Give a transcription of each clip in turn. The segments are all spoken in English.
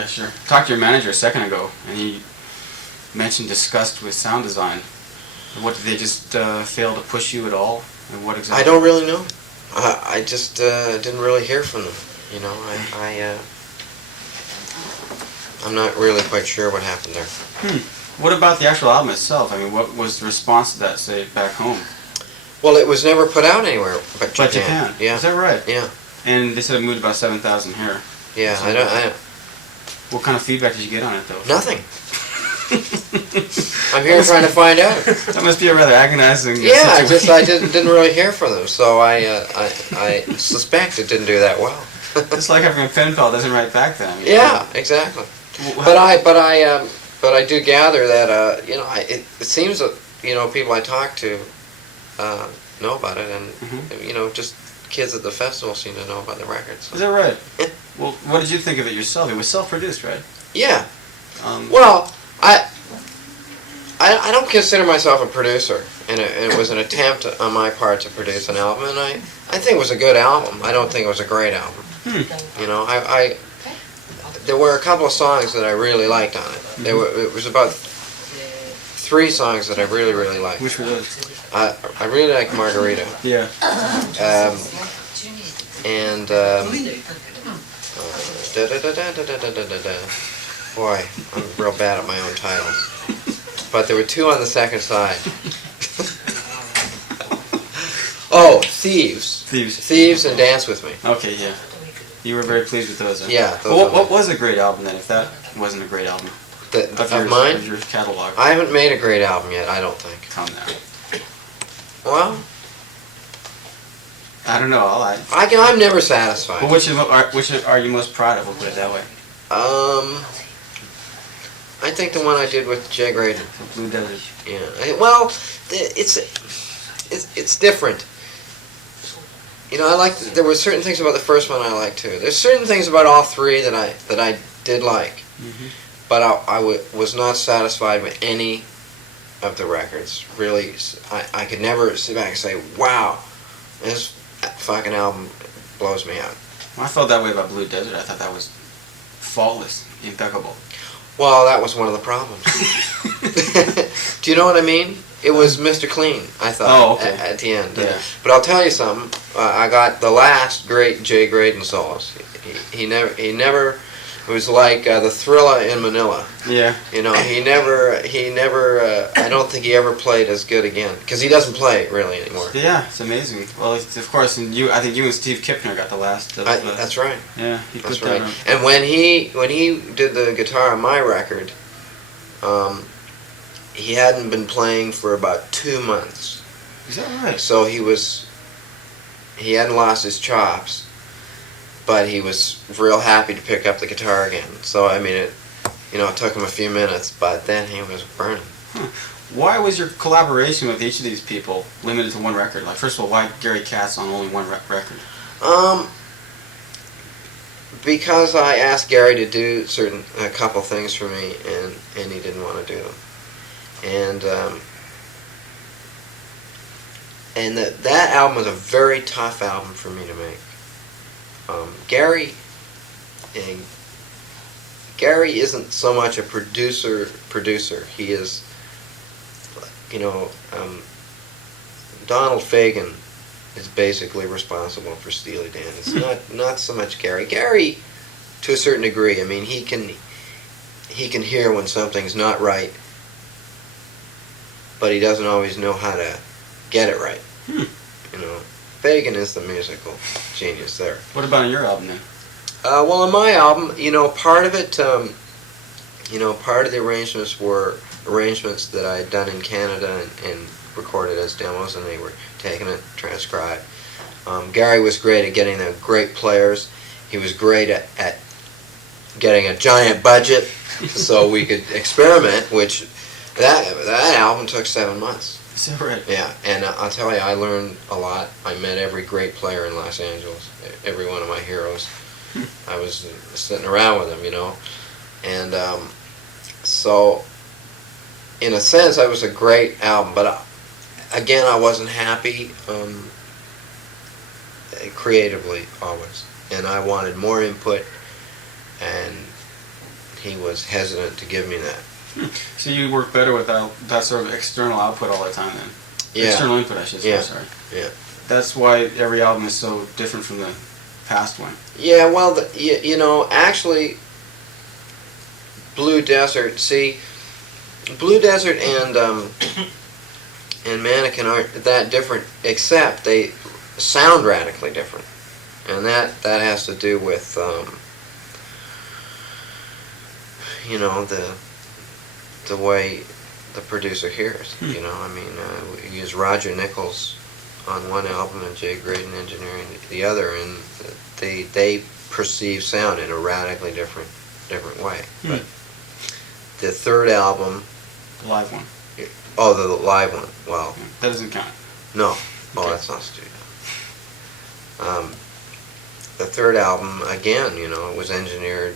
Yeah, sure. Talked to your manager a second ago, and he mentioned disgust with sound design. What, did they just fail to push you at all? And what exactly? I don't really know. I just didn't really hear from them. You know, I'm not really quite sure what happened there. What about the actual album itself? I mean, what was the response to that, say, back home? Well, it was never put out anywhere but Japan. But Japan? Yeah. Is that right? Yeah. And they said it moved about 7,000 here. Yeah, So I don't. What kind of feedback did you get on it, though? Nothing. I'm here trying to find out. That must be a rather agonizing Yeah, situation. I didn't really hear from them, so I suspect it didn't do that well. It's like having a pen pal doesn't write back then. Yeah, exactly. But I do gather that you know, it seems that, you know, people I talk to know about it, and you know, just kids at the festival seem to know about the records. So. Is that right? Well, what did you think of it yourself? It was self-produced, right? Yeah. Well, I don't consider myself a producer, and it was an attempt on my part to produce an album, and I think it was a good album. I don't think it was a great album. You know, there were a couple of songs that I really liked on it. It was about 3 songs that I really, really liked. Which were those? I really like Margarita. Yeah. Boy, I'm real bad at my own titles. But there were 2 on the second side. Oh, Thieves. Thieves and Dance With Me. Okay, yeah. You were very pleased with those, huh? Yeah. Well, what was a great album then, if that wasn't a great album? Of mine? Of your catalog. I haven't made a great album yet, I don't think. Come now. Well, I don't know. I'm never satisfied. Well, which are you most proud of? We'll put it that way. I think the one I did with Jay Graydon. Blue Desert. Yeah. It's different. You know, there were certain things about the first one I liked too. There's certain things about all 3 that I did like, but I was not satisfied with any of the records. Really, I could never sit back and say, "Wow, this fucking album blows me out." Well, I felt that way about Blue Desert. I thought that was faultless, impeccable. Well, that was one of the problems. Do you know what I mean? It was Mr. Clean, I thought, at the end. Yeah. But I'll tell you something. I got the last great Jay Graydon solos. He never. It was like the Thriller in Manila. Yeah. You know, he never. I don't think he ever played as good again, because he doesn't play really anymore. Yeah, it's amazing. Well, of course, I think you and Steve Kipner got the last. That's right. Yeah, he put That's that right. on. And when he did the guitar on my record, he hadn't been playing for about 2 months. Is that right? So he hadn't lost his chops, but he was real happy to pick up the guitar again. So I mean, it took him a few minutes, but then he was burning. Why was your collaboration with each of these people limited to one record? Like, first of all, why Gary Katz on only one record? Because I asked Gary to do a couple things for me, and he didn't want to do them. And that album was a very tough album for me to make. Gary isn't so much a producer. He is, Donald Fagen is basically responsible for Steely Dan. It's not so much Gary. Gary, to a certain degree, I mean, he can hear when something's not right, but he doesn't always know how to get it right. Fagen is the musical genius there. What about on your album then? Well, on my album, part of it, part of the arrangements were arrangements that I had done in Canada and recorded as demos, and they were taken and transcribed. Gary was great at getting the great players. He was great at getting a giant budget so we could experiment, which that album took 7 months. Is that right? Yeah, and I'll tell you, I learned a lot. I met every great player in Los Angeles, every one of my heroes. I was sitting around with them, and so in a sense, it was a great album, but again, I wasn't happy creatively always, and I wanted more input, and he was hesitant to give me that. So you work better with that sort of external output all the time then? Yeah. External input, I should say, Yeah. sorry. Yeah. That's why every album is so different from the past one. Yeah, well, you know, actually, Blue Desert, see, Blue Desert and Mannequin aren't that different, except they sound radically different. And that has to do with, you know, the way the producer hears. You know, I mean, we use Roger Nichols on one album and Jay Graydon engineering the other, and they perceive sound in a radically different way. But the third album, The live one. oh, the live one. Well, That doesn't count. no, oh, Okay. that's not studio. The third album, again, you know, it was engineered,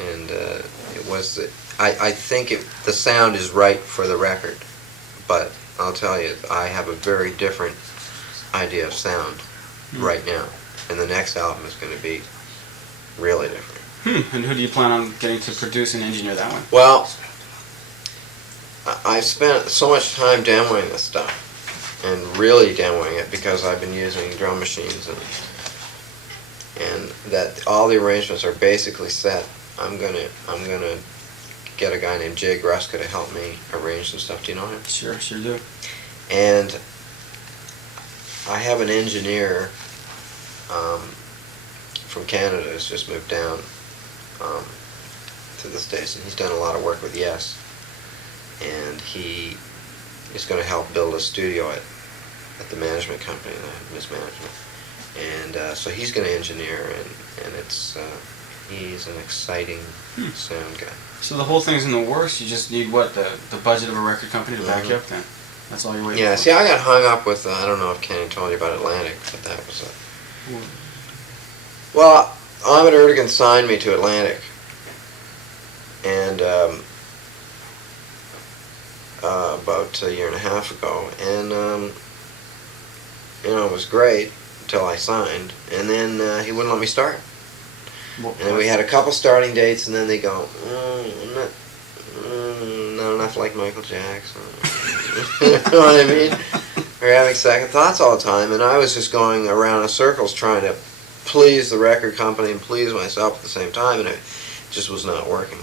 and it was. I think the sound is right for the record, but I'll tell you, I have a very different idea of sound right now, and the next album is going to be really different. And who do you plan on getting to produce and engineer that one? Well, I've spent so much time demoing this stuff, and really demoing it because I've been using drum machines, and that all the arrangements are basically set. I'm gonna get a guy named Jay Gruska to help me arrange some stuff. Do you know him? Sure do. And I have an engineer from Canada who's just moved down to the States, and he's done a lot of work with Yes. And he is going to help build a studio at the management company, the mismanagement. And so he's going to engineer, and it's he's an exciting sound guy. So the whole thing's in the works. You just need what, the budget of a record company to back you up then? That's all you're waiting Yeah, for? see, I got hung up with, I don't know if Kenny told you about Atlantic, but that was well, Ahmet Erdogan signed me to Atlantic, and about a year and a half ago, and you know, it was great until I signed, and then he wouldn't let me start. And we had a couple starting dates, and then they go, not enough like Michael Jackson. You know what I mean? We're having second thoughts all the time, and I was just going around in circles trying to please the record company and please myself at the same time, and it just was not working.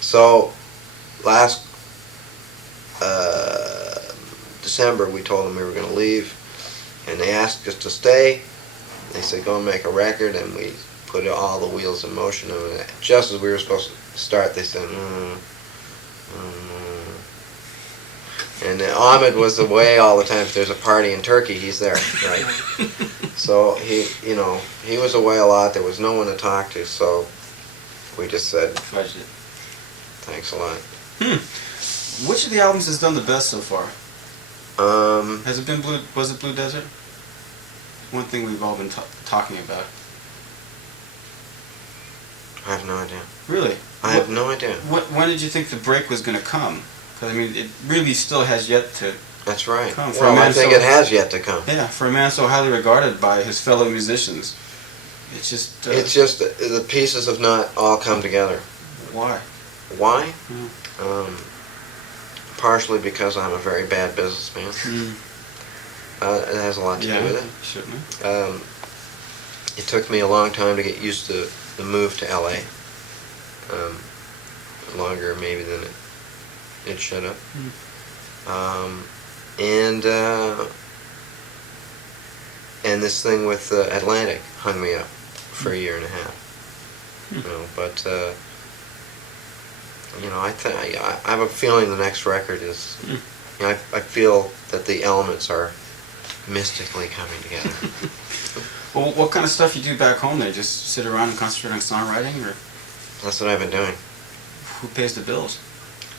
So last December, we told them we were going to leave, and they asked us to stay. They said, go and make a record, and we put all the wheels in motion, and just as we were supposed to start, they said, And Ahmed was away all the time. If there's a party in Turkey, he's there, right? So he was away a lot. There was no one to talk to, so we just said, Fudged it. thanks a lot. Which of the albums has done the best so far? Was it Blue Desert? One thing we've all been talking about. I have no idea. Really? I have no idea. When did you think the break was going to come? Because, I mean, it really still has yet to That's right. come. For a Well, man I think so- it has yet to come. Yeah, for a man so highly regarded by his fellow musicians. It's just... It's just the pieces have not all come together. Why? Why? Partially because I'm a very bad businessman. It has a lot to do with it. Certainly. It took me a long time to get used to the move to LA. Longer maybe than it should have. And this thing with Atlantic hung me up for a year and a half. You know, but you know, I have a feeling the next record is. You know, I feel that the elements are mystically coming together. Well, what kind of stuff you do back home there? Just sit around and concentrate on songwriting, or That's what I've been doing. who pays the bills?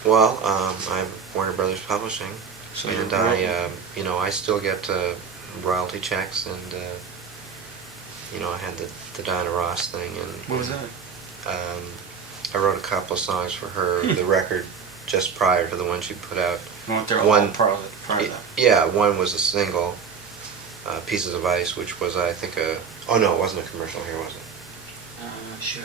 Well, I have Warner Brothers Publishing, So and you're you know, I still get royalty checks, and you know, I had the Diana Ross thing, and What was that? I wrote a couple of songs for her. The record just prior to the one she put out. They're One- all part of that. Yeah, one was a single, Pieces of Ice, which was, I think, oh no, it wasn't a commercial here, was it? Sure.